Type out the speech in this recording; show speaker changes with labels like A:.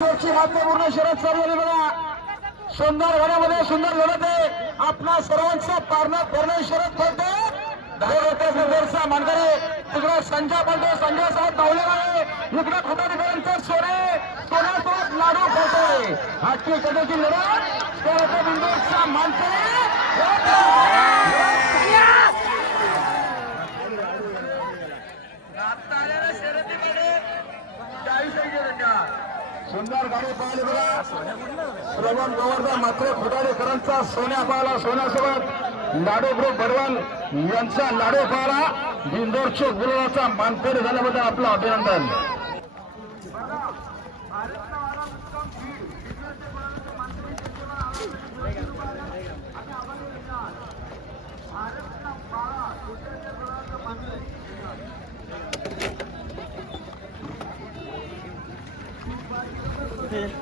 A: ची महत्त्वपूर्ण शरद चालू झाली बघा. सुंदर होण्यामध्ये सुंदर लढत आहे. आपला सर्वांचा पारणा करणं शरद पडते सुंदरचा मानकरी. तिकडे संजय बोलतो संजय साहेब धावलेला इकडे खोटाडीपर्यंत सोने सोन्यासोबत लाडू पडतोय आजची कधीची लढत. त्या बिंदूचा सुंदर गाडी पाहिली बघा. श्रवण गोवर्धन मात्रे फुटाडेकरांचा सोन्या पाहिला सोन्यासोबत. लाडू ग्रुप बडवाल यांचा लाडू पाहिला. बिंदोरच्या गुरुचा मानकरी झाल्याबद्दल आपलं अभिनंदन. Thank you. 네.